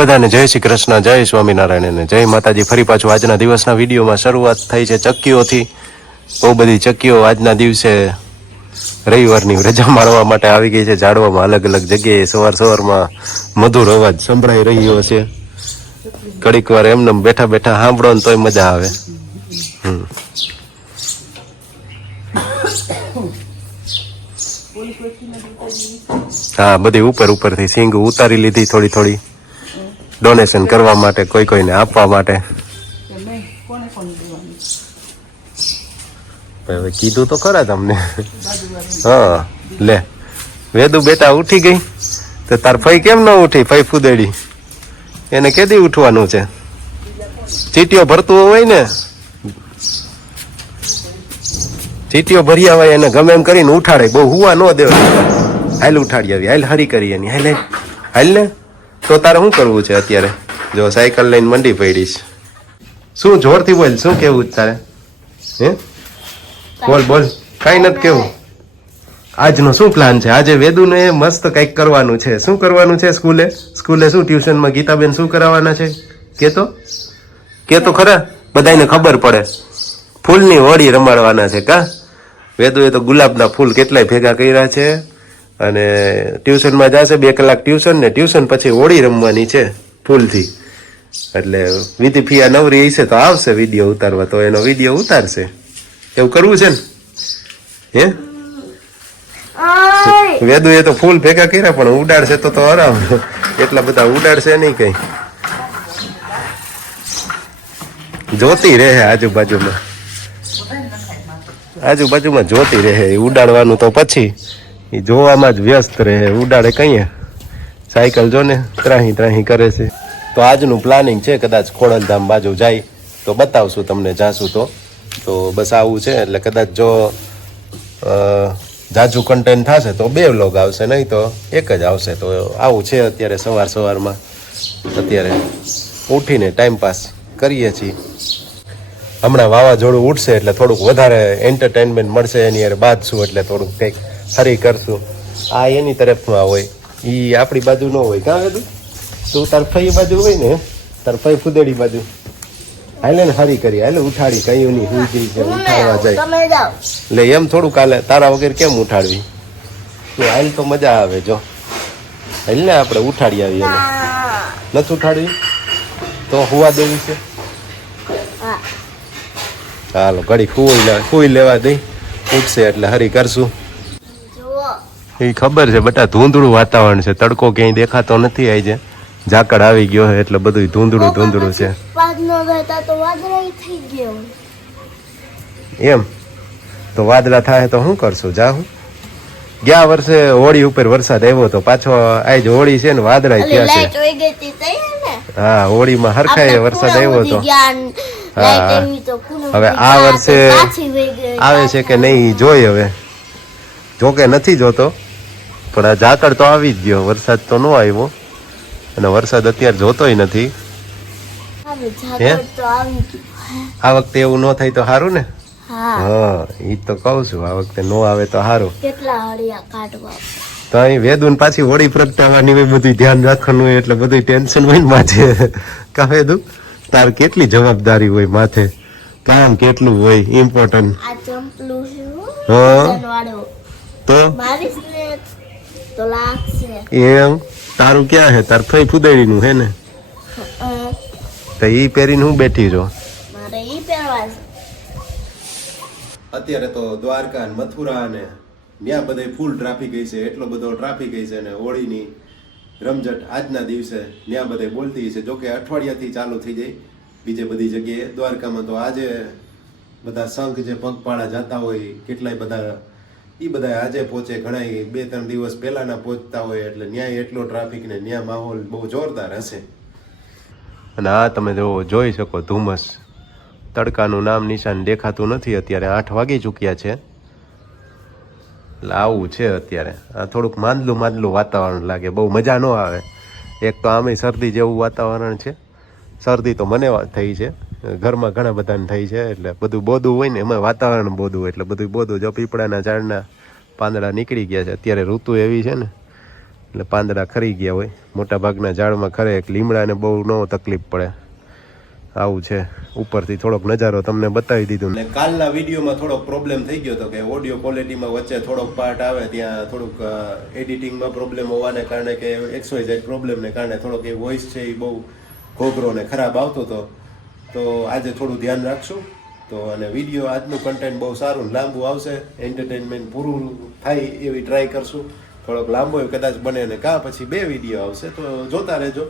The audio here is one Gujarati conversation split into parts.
બધાને જય શ્રી કૃષ્ણ, જય સ્વામિનારાયણ અને જય માતાજી. ફરી પાછું આજના દિવસના વિડીયોમાં શરૂઆત થઈ છે ચક્કીઓથી. બહુ બધી ચક્કીઓ આજના દિવસે રવિવારની રજા માણવા માટે આવી ગઈ છે. ઝાડવામાં અલગ અલગ જગ્યાએ સવાર સવારમાં મધુર અવાજ સંભળાઈ રહ્યો છે ઘડીક વાર એમને બેઠા બેઠા સાંભળો ને તોય મજા આવે. હમ. હા, બધી ઉપર ઉપરથી સિંગ ઉતારી લીધી થોડી થોડી. ડોનેશન કરવા માટે, કોઈ કોઈને આપવા માટે. હવે કીધું તો ખરા તમને. હા, લે. વેદુ બેટા ઉઠી ગઈ. તો તાર ફઈ કેમ ન ઉઠી? ફઈ ફુદેડી. એને કેદી ઉઠવાનું છે? ચીટીઓ ભરતું હોય ને? ચીટીઓ ભર્યા હોય એને ગમે એમ કરીને ઉઠાડે. બહુ હુવા ન દેવાય. હાલ ઉઠાડી આવી. હાલ હરી કરી એની. હાલ. હાલ ને? તો તારે શું કરવું છે અત્યારે? જો સાયકલ લઈને મંડી પડીશ. શું જોરથી બોલ, શું કેવું તારે? હે? બોલ બોલ. કઈ નથી કેવું. આજનો શું પ્લાન છે? આજે વેદુને મસ્ત કંઈક કરવાનું છે. શું કરવાનું છે સ્કૂલે? સ્કૂલે શું ટ્યુશનમાં ગીતાબેન શું કરાવવાના છે? કે કેતો? કેતો ખરા? બધાને ખબર પડે. ફૂલની હોળી રમાડવાના છે કા? વેદુએ તો ગુલાબના ફૂલ કેટલાય ભેગા કર્યા છે. અને ટ્યુશનમાં જશે બે કલાક ટ્યુશન ને ટ્યુશન પછી હોળી રમવાની છે ફૂલથી એટલે વિધિ ફિયા નવરી હશે તો આવશે વીડિયો ઉતારવા તો એનો વીડિયો ઉતારશે. એવું કરવું છે ને? હે? વેદુ એ તો ફૂલ ભેગા કર્યા પણ ઉડાડશે તો તો આરામ એટલા બધા ઉડાડશે નહીં કઈ. જોતી રહે આજુબાજુમાં. આજુબાજુમાં જોતી રહે એ ઉડાડવાનું તો પછી. એ જોવામાં જ વ્યસ્ત રહે. ઉડાડે કઈ સાયકલ જો ને, ત્રાહી ત્રાહી કરે છે. તો આજનું પ્લાનિંગ છે, કદાચ ખોડલધામ બાજુ જાય. તો બતાવશું તમને, જાશું તો. તો બસ આવું છે, એટલે કદાચ જો જાજુ કન્ટેન્ટ થશે તો બે વ્લોગ આવશે, નહીં તો એક જ આવશે. તો આવું છે અત્યારે સવાર સવારમાં. અત્યારે ઉઠીને ટાઈમ પાસ કરીએ છીએ. હમણાં વાવાઝોડું ઉઠશે એટલે થોડુંક વધારે એન્ટરટેનમેન્ટ મળશે એની યાર બાદ છું એટલે થોડુંક કંઈક હરી કરશું. આ એની તરફમાં હોય. એ આપણી બાજુ ન હોય. કાં બધું તું તરફાઈ ફઈ બાજુ હોય ને તરફાઈ ફઈ ફુદેડી બાજુ. હાલે ને હરી કરી હાલે ઉઠાડી કયું નહીં હું જઈ છે ઉઠાડવા જાય. એટલે એમ થોડું કાલે તારા વગર કેમ ઉઠાડવી? તું હાલ તો મજા આવે જો. હાલ ને આપણે ઉઠાડી આવીએ એને. નથી ઉઠાડવી? તો હોવા દેવી છે? હાલો ઘડી ફૂઈ લેવા ફૂઈ લેવા દઈ ઉઠશે એટલે હરી કરશું. એ ખબર છે બટા ધૂંધળું વાતાવરણ છે. તડકો ક્યાંય દેખાતો નથી આઈ છે ઝાકળ આવી ગયો છે એટલે બધું ધૂંધળું ધૂંધળું છે. એમ? તો વાદળા થાય તો શું કરશું? જાઉં ગયા વર્ષે હોળી ઉપર વરસાદ આવ્યો તો પાછો આજ હોળી છે ને વાદળા ક્યાં છે. હતી હા હોળીમાં હરખાય વરસાદ આવ્યો ઉડી તો. હા, હા. આવી તો પૂરા હવે આ વર્ષે આવે છે કે નહીં જોઈ હવે. જોકે નથી જોતો. પણ આ ઝાકળ તો આવી જ ગયો. વરસાદ તો ન આવ્યો. અને વરસાદ અત્યારે જોતોય નથી. આ વખતે એવું ન થાય તો સારું ને? હા. એ તો કહું છું આ વખતે નો આવે તો સારું તો અહીં વેદુન પાછી હોળી પ્રગટાવવાની હોય બધું ધ્યાન રાખવાનું હોય એટલે બધું ટેન્શન હોય ને માથે. કા વેદુ તાર કેટલી જવાબદારી હોય માથે? કામ કેટલું હોય ઇમ્પોર્ટન્ટ. તો? લાગશે એમ તારું ક્યાં હે? તાર ફઈ ફુદેડીનું હે ને? તો ઈ પહેરીને હું બેઠી છો અત્યારે તો દ્વારકા ને મથુરા અને ત્યાં બધે ફૂલ ટ્રાફિક છે એટલો બધો ટ્રાફિક છે ને હોળીની રમઝટ આજના દિવસે ત્યાં બધે બોલતી છે જોકે અઠવાડિયાથી ચાલુ થઈ જાય બીજે બધી જગ્યાએ. દ્વારકામાં તો આજે બધા સંઘ જે પગપાળા જતા હોય, કેટલાય બધા એ બધા આજે પહોંચે ઘણા બે, ત્રણ દિવસ પહેલાના પહોંચતા હોય એટલે ન્યાય એટલો ટ્રાફિક ને ન્યાય માહોલ બહુ જોરદાર હશે. અને આ તમે જો જોઈ શકો, ધુમ્મસ. તડકાનું નામ નિશાન દેખાતું નથી, અત્યારે આઠ વાગી ચૂક્યા છે. એટલે આવું છે અત્યારે. આ થોડુંક માંદલું માંદલું વાતાવરણ લાગે, બહુ મજા ન આવે. એક તો આમે શરદી જેવું વાતાવરણ છે. શરદી તો મને થઈ છે. ઘરમાં ઘણા બધાને થઈ છે, એટલે બધું બોધું હોય ને, એમાં વાતાવરણ બોધું એટલે બધું બોધું જો પીપળાના ઝાડના પાંદડા નીકળી ગયા છે, અત્યારે ઋતુ એવી છે ને, એટલે પાંદડા ખરી ગયા હોય. મોટા ભાગના ઝાડમાં ખરે લીમડાને બહુ ન તકલીફ પડે. આવું છે. ઉપરથી થોડોક નજારો તમને બતાવી દીધું ને. કાલના વિડીયોમાં થોડોક પ્રોબ્લેમ થઈ ગયો હતો કે ઓડિયો ક્વોલિટીમાં વચ્ચે થોડોક પાર્ટ આવે, ત્યાં થોડુંક એડિટિંગમાં પ્રોબ્લેમ હોવાને કારણે કે એક્સવાઇઝ પ્રોબ્લેમને કારણે થોડોક એ વોઇસ છે એ બહુ ઘોઘરો ને ખરાબ આવતો હતો તો આજે થોડું ધ્યાન રાખશું. તો અને વીડિયો આજનું કન્ટેન્ટ બહુ સારું લાંબુ આવશે. એન્ટરટેનમેન્ટ પૂરું થાય એવી ટ્રાય કરશું. થોડોક લાંબો કદાચ બને ને કાં પછી બે વીડિયો આવશે. તો જોતા રહેજો.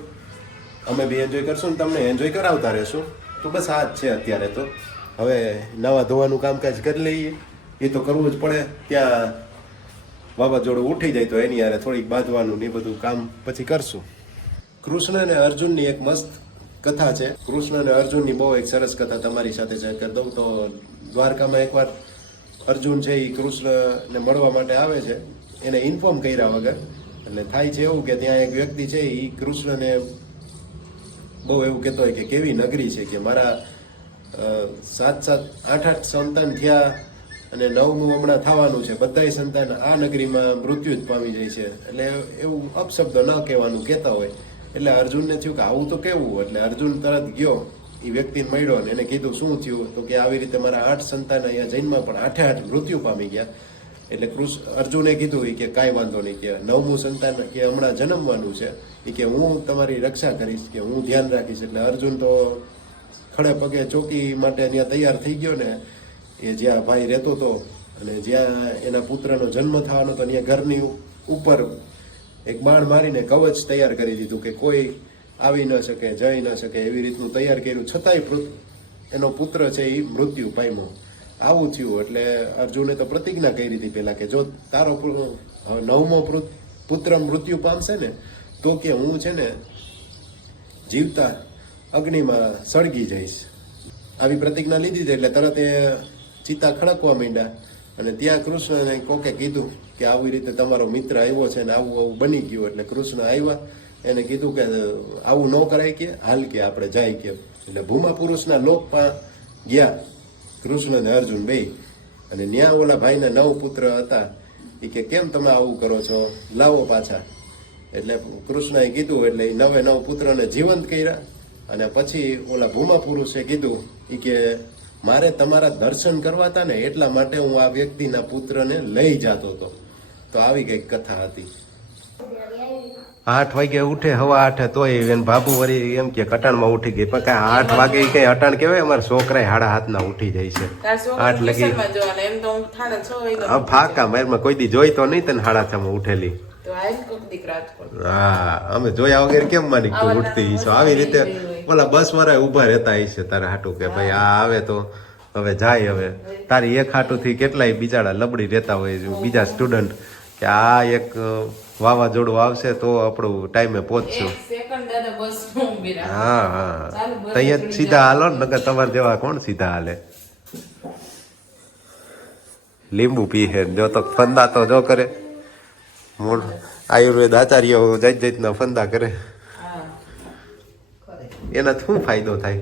અમે બી એન્જોય કરશું ને તમને એન્જોય કરાવતા રહેશું. તો બસ આ જ છે અત્યારે તો. હવે નવા ધોવાનું કામકાજ કરી લઈએ. એ તો કરવું જ પડે. ત્યાં વાવાઝોડું ઉઠી જાય તો એની યારે થોડીક બાંધવાનું ને એ બધું કામ પછી કરશું. કૃષ્ણ અને અર્જુનની એક મસ્ત કથા છે. કૃષ્ણ અને અર્જુનની બહુ એક સરસ કથા તમારી સાથે શેર કરી દઉં તો દ્વારકામાં એકવાર અર્જુન છે એ કૃષ્ણને મળવા માટે આવે છે. એને ઇન્ફોર્મ કર્યા વગર, એટલે થાય છે એવું કે ત્યાં એક વ્યક્તિ છે એ કૃષ્ણને બહુ એવું કહેતો હોય કે કેવી નગરી છે કે મારા સાત સાત આઠ આઠ સંતાન થયા અને નવમું હમણાં થવાનું છે. બધાય સંતાન આ નગરીમાં મૃત્યુ જ પામી જાય છે. એટલે એવું અપશબ્દ ન કહેવાનું કહેતા હોય. એટલે અર્જુનને થયું કે આવું તો કેવું? એટલે અર્જુન તરત ગયો, એ વ્યક્તિને મળ્યો અને એને કીધું, શું થયું? તો કે આવી રીતે મારા આઠ સંતાન અહીંયા જૈનમાં પણ આઠે આઠ મૃત્યુ પામી ગયા. એટલે કૃષ્ણ અર્જુને કીધું એ કે કાંઈ વાંધો નહીં કે નવમું સંતાન કે હમણાં જન્મવાનું છે એ કે હું તમારી રક્ષા કરીશ, કે હું ધ્યાન રાખીશ. એટલે અર્જુન તો ખડે પગે ચોકી માટે ત્યાં તૈયાર થઈ ગયો ને, એ જ્યાં ભાઈ રહેતો હતો અને જ્યાં એના પુત્રનો જન્મ થવાનો હતો, ત્યાં ઘરની ઉપર એક બાણ મારીને કવચ તૈયાર કરી દીધું કે કોઈ આવી ન શકે, જઈ ન શકે એવી રીતનું તૈયાર કર્યું. છતાંય એનો પુત્ર છે એ મૃત્યુ પામ્યો. આવું થયું એટલે અર્જુને તો પ્રતિજ્ઞા કરી હતી પેલા કે જો તારો નવમો પુત્ર મૃત્યુ પામશે ને, તો કે હું છે ને જીવતા અગ્નિમાં સળગી જઈશ. આવી પ્રતિજ્ઞા લીધી હતી એટલે તરત એ ચિતા ખડકવા માંડ્યા અને ત્યાં કૃષ્ણને કોકે કીધું કે આવી રીતે તમારો મિત્ર આવ્યો છે ને આવું આવું બની ગયું એટલે કૃષ્ણ આવ્યા. એને કીધું કે આવું ન કરાય કે, હાલ કે આપણે જાય કે. એટલે ભૂમા પુરુષના લોકમાં ગયા. કૃષ્ણ અને અર્જુન બે અને ન્યા ઓલા ભાઈના નવ પુત્ર હતા. એ કે, કેમ તમે આવું કરો છો? લાવો પાછા. એટલે કૃષ્ણએ કીધું, એટલે એ નવે નવ પુત્રને જીવંત કર્યા. અને પછી ઓલા ભૂમા પુરુષે કીધું એ કે, મારે તમારા દર્શન કરવા હતા ને, એટલા માટે હું આ વ્યક્તિના પુત્રને લઈ જતો હતો તો આવી કંઈક કથા હતી. આઠ વાગે ઉઠે હવા આઠે તોય એને બાબુ વળી એમ કે કટાણમાં ઉઠી ગઈ. પણ કાંઈ આઠ વાગે કઈ અટાણ કહેવાય? અમારા છોકરા હાડા હાથના ઉઠી જાય છે. આઠ લગી છ ફાકા મારમાં કોઈ દી જોઈ તો નહીં તને હાડા છમાં ઉઠેલી. તો આય ને કોક દીક રાજકોટ. હા અમે જોયા વગેરે કેમ માની તું ઉઠતી છો આવી રીતે ઓલા બસ વાળા ઊભા રહેતા હશે તારે હાટું કે ભાઈ આ આવે તો હવે જાય હવે. તારી એક હાટુથી કેટલાય બિચારા લબડી રહેતા હોય છે બીજા સ્ટુડન્ટ કે આ એક વાવાઝોડું આવશે તો આપણું ટાઈમે પહોંચશું. હા હા. તૈયાર સીધા હાલો ને નકર તમારે જેવા કોણ સીધા હાલે? લીંબુ પીહે જો તો ફંદા તો જો કરે. મૂળ આયુર્વેદ આચાર્યો જાત જાતના ફંદા કરે. એનાથી શું ફાયદો થાય?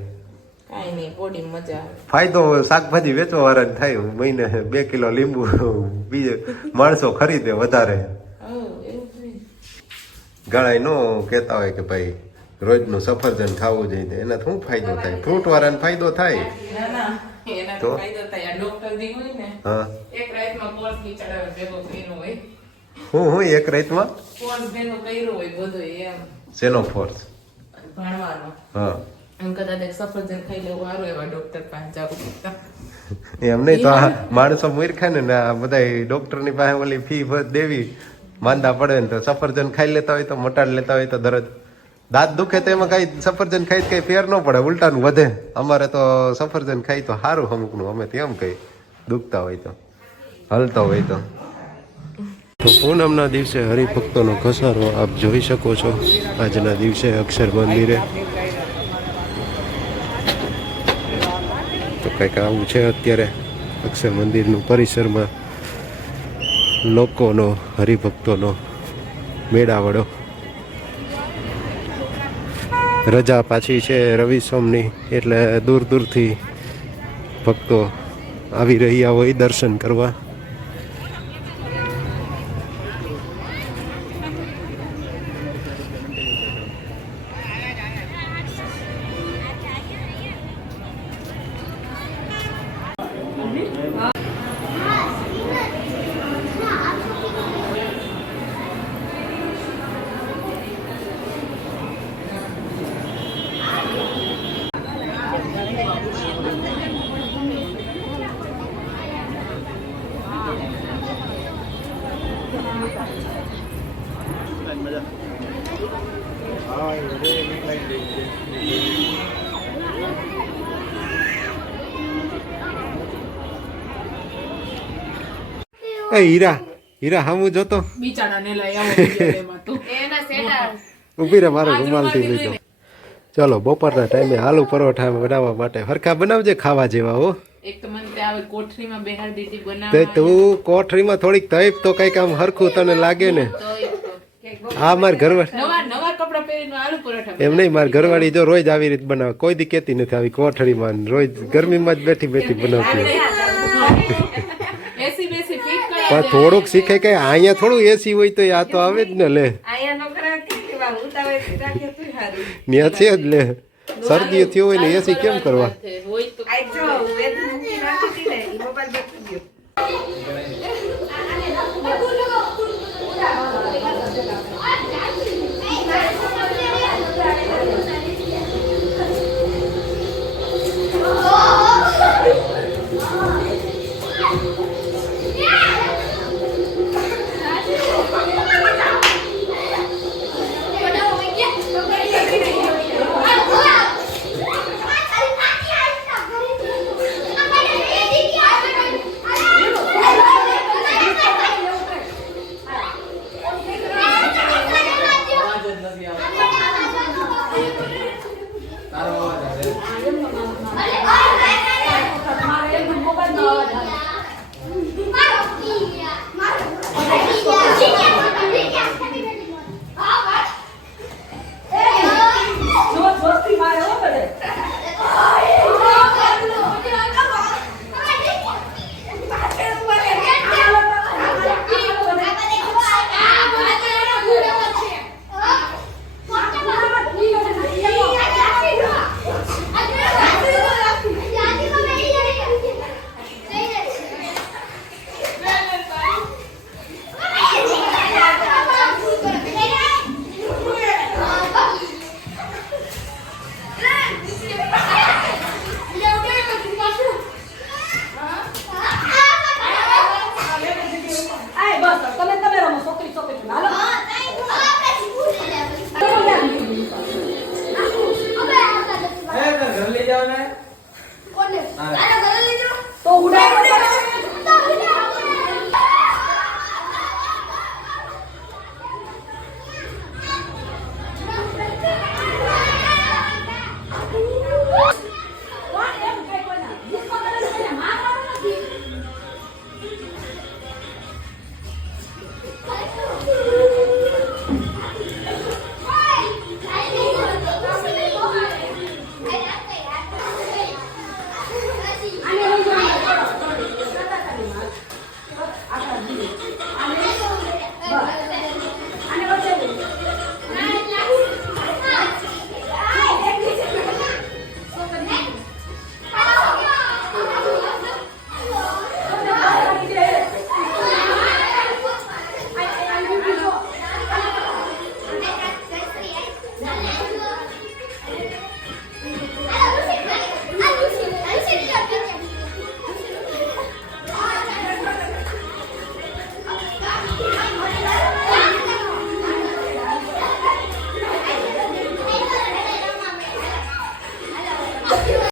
કાંઈ નહીં બોડી મજા આવે. ફાયદો શાકભાજી વેચવા વાળાને થાય મહિને બે કિલો લીંબુ બીજે માણસો ખરીદે વધારે. ગણાય ઘણા નો કહેતા હોય કે ભાઈ રોજનું સફરજન ખાવું જોઈએ એનાથી શું ફાયદો થાય? ફ્રૂટ વાળાને ફાયદો થાય? ના ના એનાથી તો? ફાયદો થાય. આ ડોક્ટર દી હોય ને હા. એક રાતમાં કોર્સની ભેગો કર્યો હોય. હું હું એક રાતમાં? કોર્સ ભેગો કર્યો હોય બધું એમ. શેનો ફોર્સ ભણવાનો. હા. એમ કદાચ એક સફરજન ખાઈ લેવું સારું એવા ડોક્ટર પાસે જવું કરતા એમ નહીં તો આ માણસો મૂર્ખા ને આ બધા ડોક્ટરની પાસે ઓલી ફી દેવી માંદા પડે ને તો સફરજન ખાઈ લેતા હોય તો મટાડ લેતા હોય તો દરજ દાંત દુખે તો એમાં કઈ સફરજન ખાઈ તો કઈ ફેર ન પડે ઉલટાનું વધે અમારે તો સફરજન ખાઈ તો સારું અમુકનું અમે તેમ એમ કઈ દુખતા હોય તો હલતા હોય તો તો પૂનમના દિવસે હરિભક્તોનો ઘસારો આપ જોઈ શકો છો આજના દિવસે અક્ષર મંદિરે તો કંઈક આવું છે અત્યારે અક્ષર મંદિરનું પરિસરમાં લોકોનો, હરિભક્તોનો મેળાવડો. રજા પાછી છે રવિ સોમની, એટલે દૂર દૂરથી ભક્તો આવી રહ્યા હોય દર્શન કરવા. એ હીરા હીરા હામું જોતો. બિચારાને લઈ આવો વિડીયોમાં એના સેટા ઊભી રે મારો રૂમાલથી લીધો. ચલો બપોરના ટાઈમે આલુ પરોઠા બનાવવા માટે. હરખા બનાવજે ખાવા જેવા હો. એક તો મને તે આવે કોઠરીમાં બેહાર દીધી બનાવવા. તું કોઠરીમાં થોડીક તઈપ તો કંઈક આમ હરખું તને લાગે ને. હા એક માર ઘરવાળી નવા નવા કપડા પહેરીને આલુ પરોઠા એમ નહીં મારી ઘરવાળી જો રોજ આવી રીત બનાવે. કોઈ દી કેતી નથી આવી કોઠડીમાં રોજ ગરમીમાં જ બેઠી બેઠી બનાવતી પણ થોડુંક શીખે કે અહીંયા થોડું એસી હોય તો આ તો આવે જ ને લે. આયા નોકરા કેવા ઉતાવળ રાખે તું હારું ત્યાં છે જ લે. શરદી થયો હોય ને એસી કેમ કરવા? મોબાઈલ તમે તમે રમો છોકરી છોકરી હાલો તો